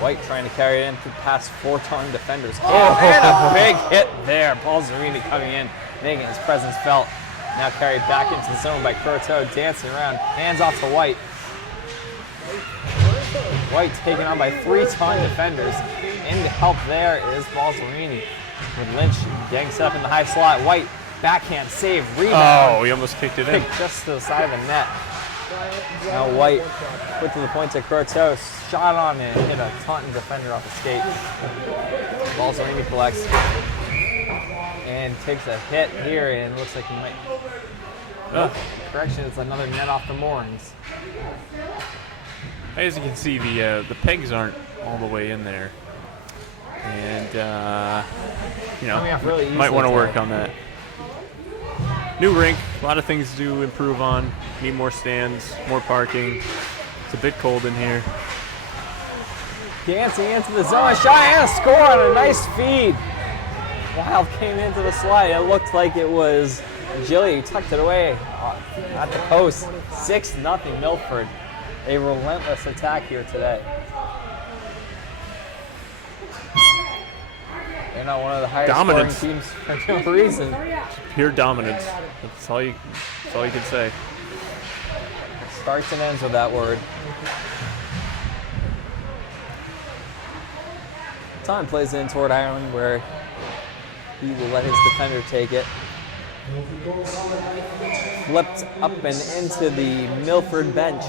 White trying to carry it in past 4 Taunton defenders. Oh, and a big hit there. Balzerini coming in, making his presence felt. Now carried back into the zone by Croteau, dancing around. Hands off to White. White taken on by 3 Taunton defenders. In to help there is Balzerini. With Lynch getting set up in the high slot. White, backhand, save, rebound. Oh, he almost kicked it in. Just to the side of the net. Now White put to the point to Croteau. Shot on and hit a Taunton defender off the skate. Balzerini collects. And takes a hit here, and looks like he might. Correction, it's another net off the moorings. As you can see, the pegs aren't all the way in there, and you know, really might want to work on that. New rink, a lot of things to improve on. Need more stands, more parking. It's a bit cold in here. Dancing into the zone, shot and a score on a nice feed. Wild came into the slide. It looked like it was Gilly who tucked it away at the post. 6-0 Milford. A relentless attack here today. They're not one of the highest Dominance. scoring teams for no reason. Pure dominance. That's all you can say. Starts and ends with that word. Taunton plays in toward Ireland, where he will let his defender take it. Flipped up and into the Milford bench.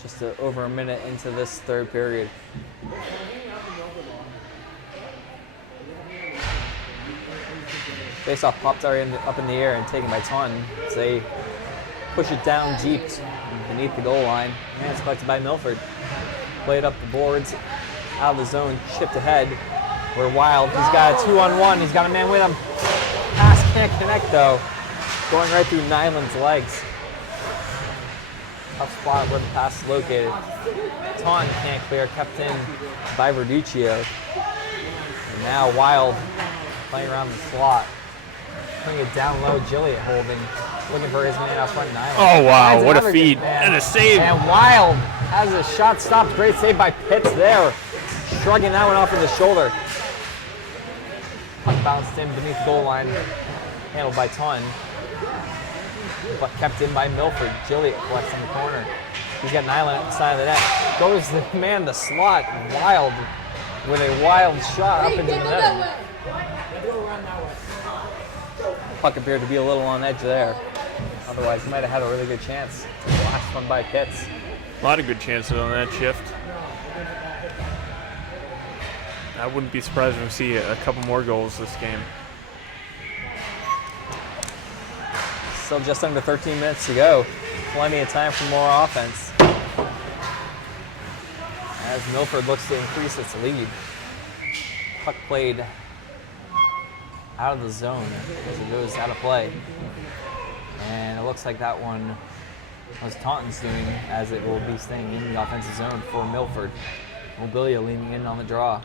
Just over a minute into this third period. Face-off popped up in the air and taken by Taunton. So they push it down deep beneath the goal line. And it's collected by Milford. Played up the boards, out of the zone, chipped ahead. We're Wild. He's got a 2-on-1. He's got a man with him. Pass can't connect though. Going right through Nyland's legs. Tough spot where the pass is located. Taunton can't clear, kept in by Verduccio. And now Wild playing around the slot. Putting it down low, Gilliat holding. Looking for his man out front, Nyland. Oh wow, what a Another feed. good man. And a save. And Wild has a shot stopped. Great save by Pitts there. Shrugging that one off with the shoulder. Puck bounced in beneath the goal line. Handled by Taunton. But kept in by Milford. Gilliat collects in the corner. He's got Nyland at the side of the net. Goes the man, the slot. Wild with a wild shot up into the net. Puck appeared to be a little on edge there. Otherwise, he might have had a really good chance. Last one by Pitts. A lot of good chances on that shift. I wouldn't be surprised if we see a couple more goals this game. Still just under 13 minutes to go. Plenty of time for more offense. As Milford looks to increase its lead. Puck played out of the zone as it goes out of play. And it looks like that one was Taunton's doing, as it will be staying in the offensive zone for Milford. Mobilia leaning in on the draw.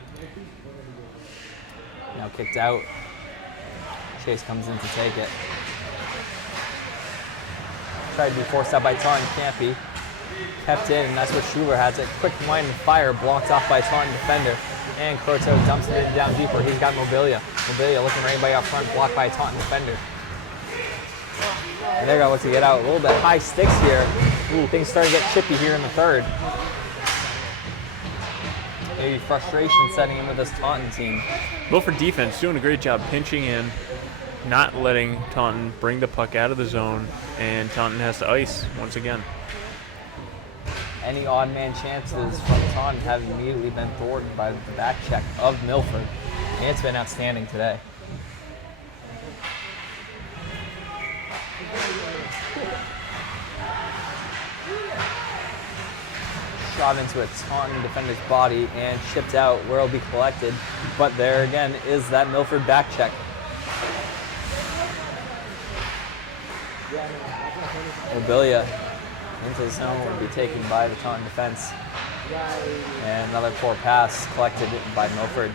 Now kicked out. Chase comes in to take it. Tried to be forced out by Taunton, can't be. Kept in, and that's where Schuler has it. Quick line and fire, blocked off by Taunton defender. And Croteau dumps it in down deeper. He's got Mobilia. Mobilia looking for anybody up front, blocked by a Taunton defender. And they're going to look to get out. A little bit high sticks here. Ooh, things starting to get chippy here in the third. Maybe frustration setting in with this Taunton team. Milford defense doing a great job pinching in, not letting Taunton bring the puck out of the zone, and Taunton has to ice once again. any odd man chances from Taunton have immediately been thwarted by the back check of Milford. And it's been outstanding today. Shot into a Taunton defender's body and shipped out where it'll be collected. But there again is that Milford back check. Mobilia into the zone will be taken by the Taunton defense. And another poor pass collected by Milford.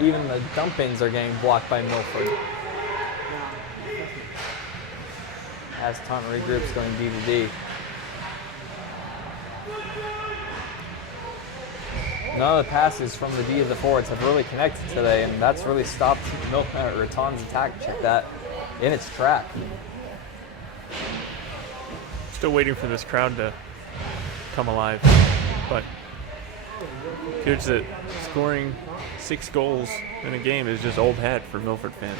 Even the dump-ins are getting blocked by Milford. As Taunton regroups going D to D. None of the passes from the D of the forwards have really connected today, and that's really stopped Taunton's attack. Check that in its track. Still waiting for this crowd to come alive, but it appears that scoring 6 goals in a game is just old hat for Milford fans.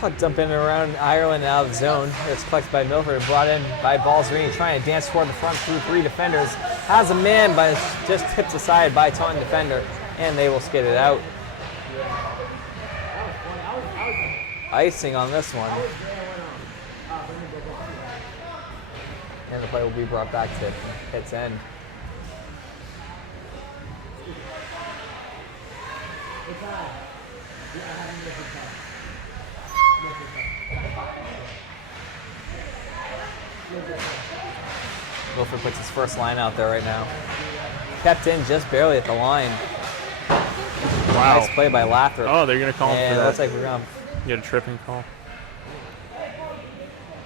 Puck dumping around Ireland out of the zone. It's collected by Milford, brought in by Balzerini, trying to dance toward the front through 3 defenders. Has a man, but it's just tipped aside by a Taunton defender, and they will skid it out. Icing on this one. And the play will be brought back to its end. Milford puts his first line out there right now. Kept in just barely at the line. Wow. Nice play by Lathrop. Oh, they're going to call him for And it that. looks like we're going to Get a tripping call.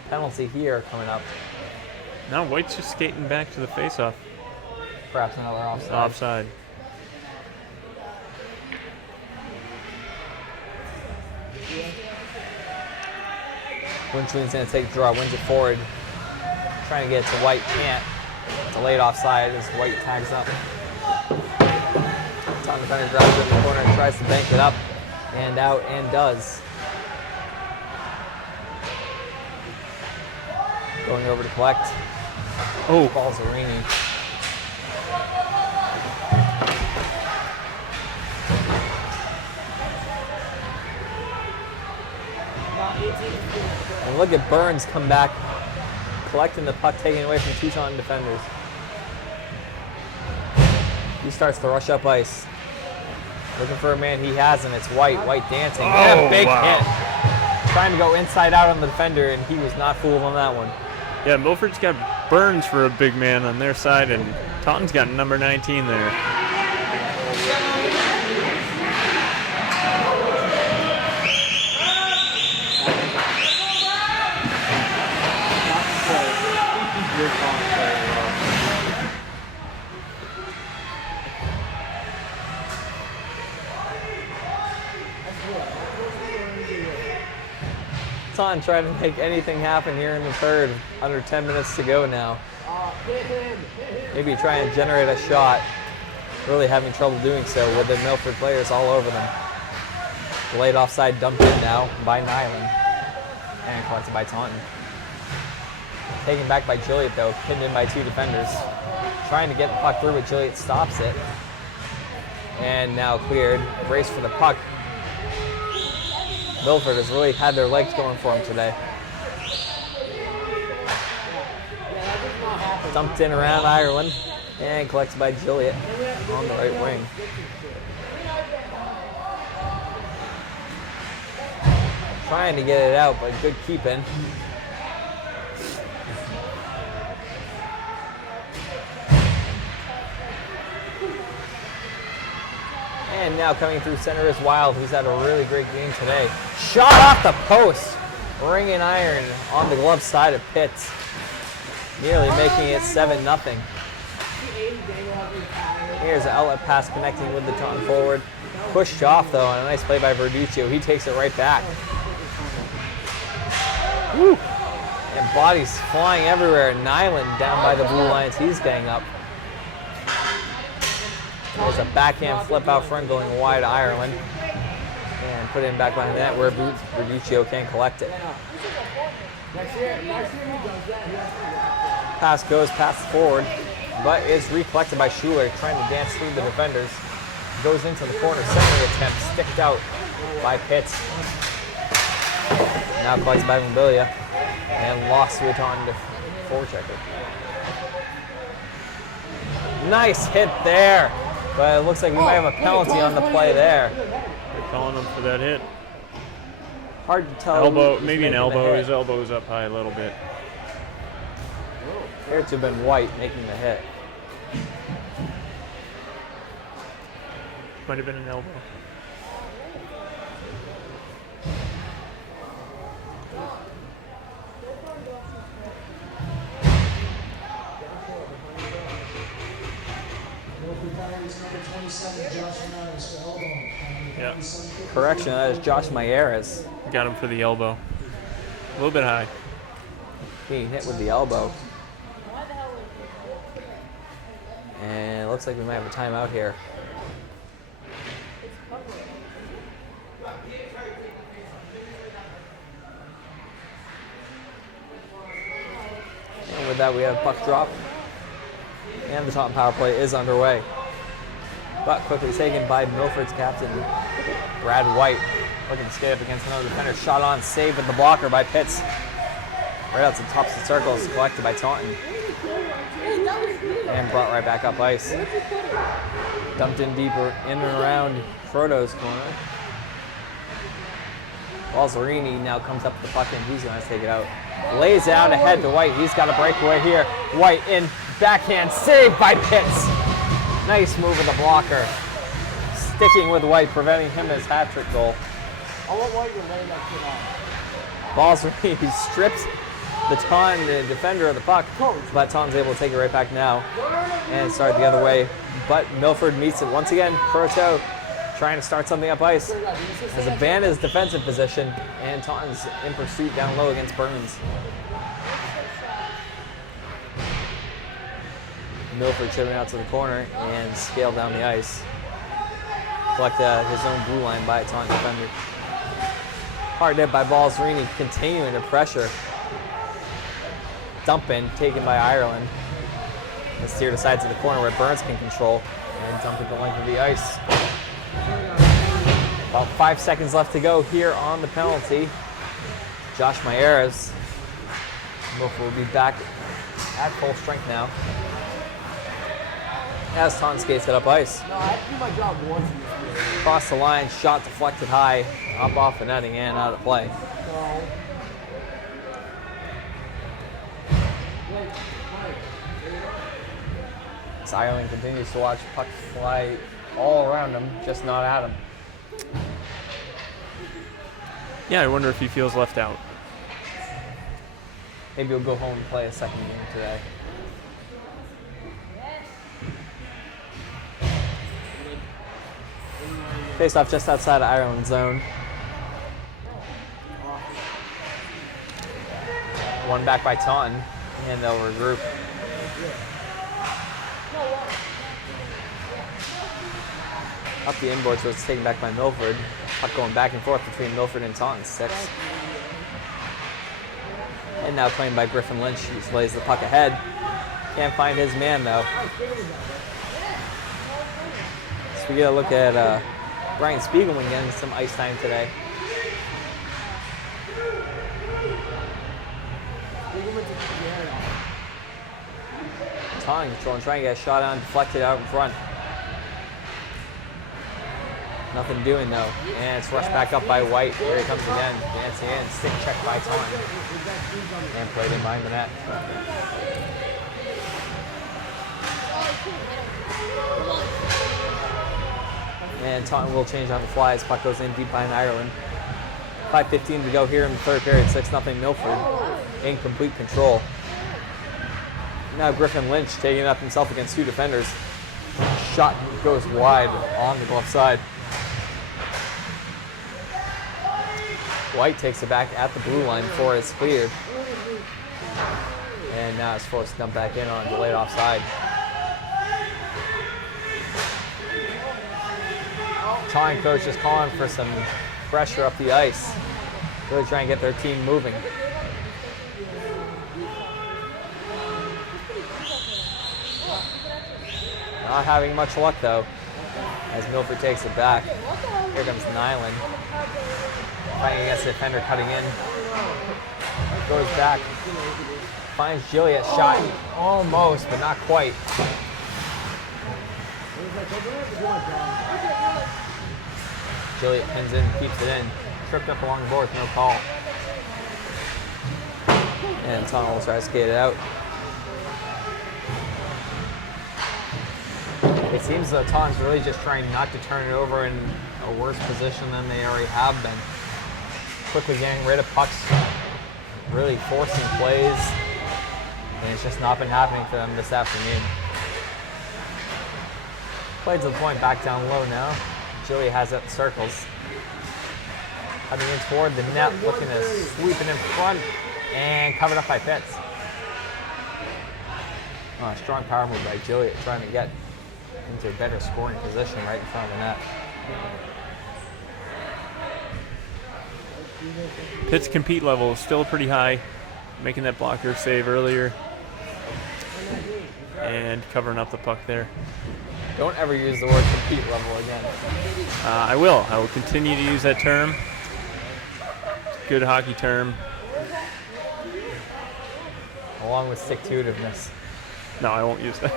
penalty here coming up. Now White's just skating back to the faceoff. Perhaps another offside. Offside. Winchlin's going to take the draw, wins it forward. Trying to get it to White, can't. Delayed offside as White tags up. Taunton defender grabs it in the corner and tries to bank it up and out, and does. Going over to collect. Oh, Balzerini. And look at Burns come back, collecting the puck, taken away from 2 Taunton defenders. He starts to rush up ice. Looking for a man, he has him. It's White. White dancing. And a big hit. Trying to go inside out on the defender, and he was not fooled on that one. yeah, Milford's got Burns for a big man on their side, and Taunton's got number 19 there. Taunton trying to make anything happen here in the third. Under 10 minutes to go now. Maybe trying to generate a shot. Really having trouble doing so with the Milford players all over them. Delayed offside dumped in now by Nyland. And collected by Taunton. Taken back by Joliet though, pinned in by 2 defenders. Trying to get the puck through, but Joliet stops it. And now cleared. Race for the puck. Milford has really had their legs going for him today. Dumped in around Ireland and collected by Joliet on the right wing. Trying to get it out, but good keeping. And now coming through center is Wild, who's had a really great game today. Shot off the post. Ringing iron on the glove side of Pitts. Nearly making it 7-0. Here's an outlet pass connecting with the Taunton forward. Pushed off though, and a nice play by Verduccio. He takes it right back. Woo. And bodies flying everywhere. Nyland down by the blue lines. He's getting up. There's a backhand flip out front going wide to Ireland. And put it back behind the net where Verduccio can collect it. Pass goes past forward, but is recollected by Schuler, trying to dance through the defenders. Goes into the corner, second attempt, sticked out by Pitts. Now collected by Mobilia, and lost to a Taunton forechecker. Nice hit there, but it looks like we might have a penalty on the play there. They're calling him for that hit. Hard to tell. Elbow, maybe an elbow. His elbow's up high a little bit. Appeared to have been White making the hit. Might have been an elbow. Yeah. Correction, that is Josh Mayeras. Got him for the elbow. A little bit high. Being hit with the elbow. And it looks like we might have a timeout here. And with that, we have puck drop. And the Taunton power play is underway. But quickly taken by Milford's captain, Brad White. Looking to skate up against another defender. Shot on, saved with the blocker by Pitts. Right out to the top of the circle, is collected by Taunton. And brought right back up ice. Dumped in deeper, in and around Frodo's corner. Balzarini now comes up with the puck and he's going to take it out. Lays it out ahead to White. He's got a breakaway here. White in, backhand, saved by Pitts. Nice move with the blocker. Sticking with White, preventing him his hat-trick goal. I want White to lay that shit on. Balzarini strips the defender of the puck, but Taunton's able to take it right back now and start the other way. But Milford meets it once again. Proto trying to start something up ice. Has abandoned his defensive position, and Taunton's in pursuit down low against Burns. Milford chipping out to the corner and scaled down the ice. Collected at his own blue line by a Taunton defender. Hard hit by Balzarini, continuing to pressure. Dump in, taken by Ireland. And steered aside to the corner where Burns can control. And dump it the length of the ice. About 5 seconds left to go here on the penalty. Josh Mayeras. Milford will be back at full strength now. As Taunton skates it up ice. No, I have to do my job once in this game. Across the line, shot deflected high, up off the netting and out of play. So, As Ireland continues to watch puck fly all around him, just not at him. Yeah, I wonder if he feels left out. Maybe he'll go home and play a second game today. Face off just outside of Ireland's zone. One back by Taunton, and they'll regroup. Up the inboard, so it's taken back by Milford. Puck going back and forth between Milford and Taunton. 6. And now claimed by Griffin Lynch. He lays the puck ahead. Can't find his man though. So we get a look at Brian Spiegelman getting some ice time today. Taunton controlling, trying to get a shot on, deflected out in front. Nothing doing though. And it's rushed back up by White. Here he comes again. Dancing in. Stick check by Taunton. And played in behind the net. And Taunton will change on the fly as puck goes in deep behind Ireland. 5:15 to go here in the third period. 6-0 Milford. In complete control. Now Griffin Lynch taking it up himself against 2 defenders. Shot goes wide on the glove side. White takes it back at the blue line before it's cleared. And now it's forced to dump back in on delayed offside. Taunton coach is calling for some pressure up the ice. Really trying to get their team moving. Not having much luck though, as Milford takes it back. Here comes Nyland. Fighting against the defender, cutting in. Goes back. Finds Juliet, shot almost, but not quite. Juliet pins in, keeps it in. Tripped up along the board with no call. And Taunton will try to skate it out. It seems that Taunton's really just trying not to turn it over in a worse position than they already have been. Quickly getting rid of pucks, really forcing plays, and it's just not been happening for them this afternoon. Played to the point, back down low now. Julia has it in circles. Coming in toward the net, looking to sweep it in front, and covered up by Pitts. Oh, a strong power move by Julia, trying to get into a better scoring position right in front of the net. Pitt's compete level is still pretty high, making that blocker save earlier and covering up the puck there. Don't ever use the word compete level again. I will. I will continue to use that term. Good hockey term. Along with stick-to-itiveness. No, I won't use that.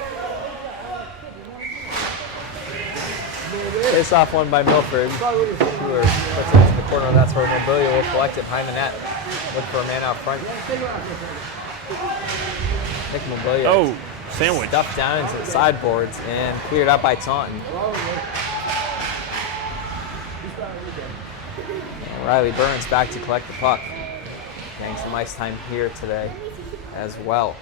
Face off one by Milford. Schuler puts it into the corner. That's where Mobilia will collect it behind the net. Look for a man out front. Nick Mobilia. Oh, sandwich. Stuffed down into the sideboards and cleared out by Taunton. Riley Burns back to collect the puck. Getting some ice time here today as well.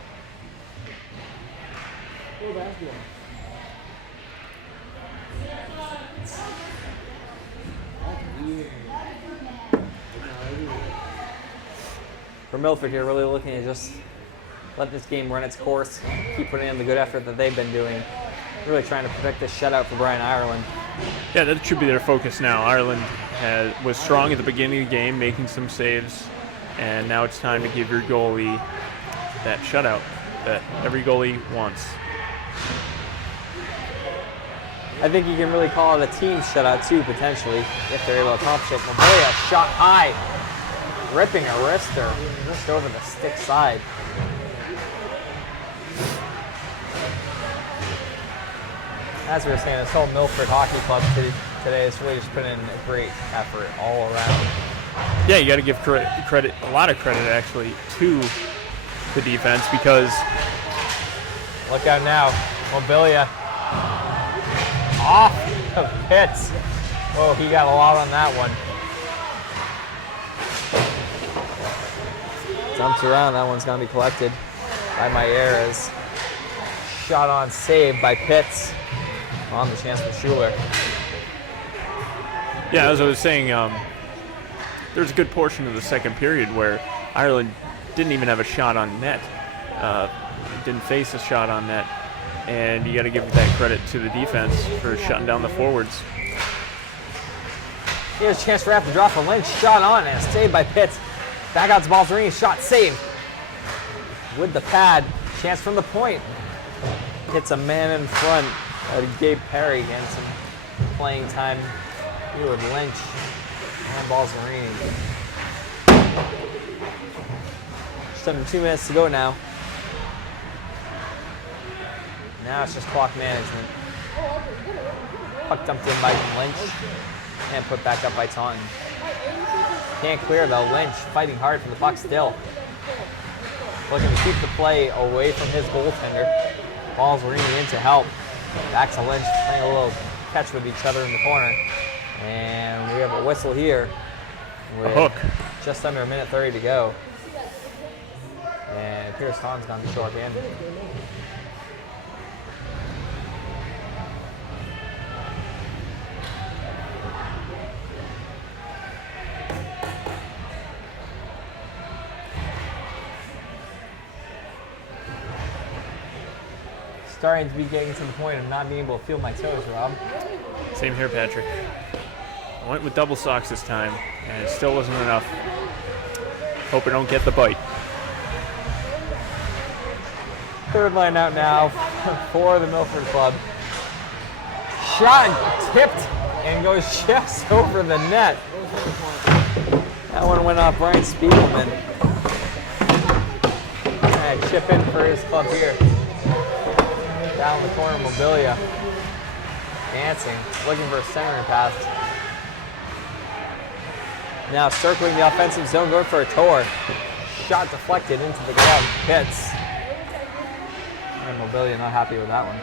For Milford here, really looking to just let this game run its course, keep putting in the good effort that they've been doing. Really trying to protect this shutout for Brian Ireland. Yeah, that should be their focus now. Ireland was strong at the beginning of the game, making some saves, and now it's time to give your goalie that shutout that every goalie wants. I think you can really call it a team shutout too, potentially, if they're able to accomplish it. Mobilia shot high, ripping a wrister just over the stick side. As we were saying, this whole Milford Hockey Club today has really just put in a great effort all around. Yeah, you got to give credit, a lot of credit actually, to the defense because... Look out now, Mobilia off of Pitts. Whoa, he got a lot on that one. Jumps around, that one's gonna be collected by Maieres. Shot on save by Pitts on the chance for Schuler. Yeah, as I was saying, there's a good portion of the second period where Ireland didn't even have a shot on net. Didn't face a shot on net. And you got to give that credit to the defense for shutting down the forwards. Here's a chance for after draw for Lynch. Shot on and saved by Pitts. Back out to Balzerini. Shot saved with the pad. Chance from the point. Hits a man in front. Gabe Perry getting some playing time here with Lynch and Balzerini. Just under 2 minutes to go now. Now it's just clock management. Puck dumped in by Lynch and put back up by Taunton. Can't clear though. Lynch fighting hard for the puck still. Looking to keep the play away from his goaltender. Ball's ringing in to help. Back to Lynch, playing a little catch with each other in the corner. And we have a whistle here. With a hook. Just under 1:30 to go. And Pierce Hahn's gone shorthanded. Starting to be getting to the point of not being able to feel my toes, Rob. Same here, Patrick. I went with double socks this time, and it still wasn't enough. Hope I don't get the bite. Third line out now for the Milford club. Shot tipped and goes just over the net. That one went off Brian Spiegelman. And a chip in for his club here. Down the corner, Mobilia. Dancing, looking for a centering pass. Now circling the offensive zone, going for a tour. Shot deflected into the glove, hits. And Mobilia not happy with that one.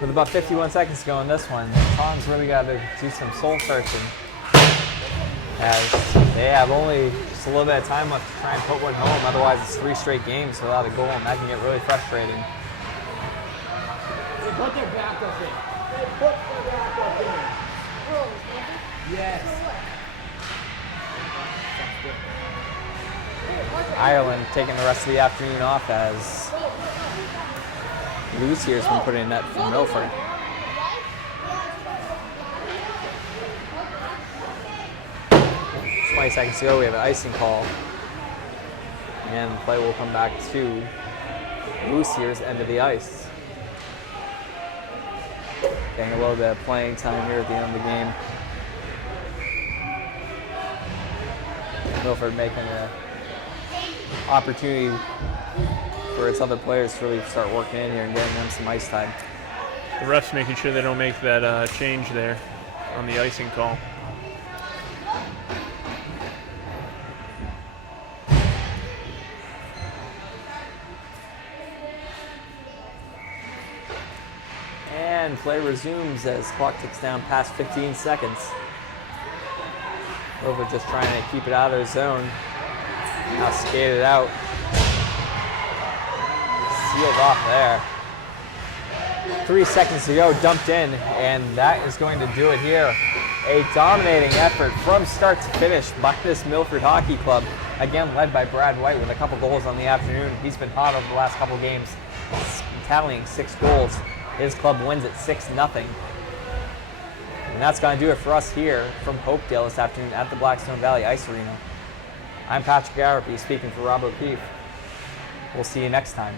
With about 51 seconds to go in this one, Taunton's really got to do some soul searching, as they have only just a little bit of time left to try and put one home. Otherwise, it's 3 straight games without a goal, and that can get really frustrating. They put their backup in. They put their backup in. Yes. Ireland taking the rest of the afternoon off as Lucier's been putting in net for Milford. Just 20 seconds to go, we have an icing call. And the play will come back to Lucier's end of the ice. Getting a little bit of playing time here at the end of the game. Milford making an opportunity for its other players to really start working in here and getting them some ice time. The refs making sure they don't make that change there on the icing call. And play resumes as clock ticks down past 15 seconds. Milford just trying to keep it out of their zone. Now skated out. Sealed off there. 3 seconds to go, dumped in, and that is going to do it here. A dominating effort from start to finish by this Milford Hockey Club. Again, led by Brad White with a couple goals on the afternoon. He's been hot over the last couple games, tallying 6 goals. His club wins at 6-0. And that's going to do it for us here from Hopedale this afternoon at the Blackstone Valley Ice Arena. I'm Patrick Arapi speaking for Rob O'Keefe. We'll see you next time.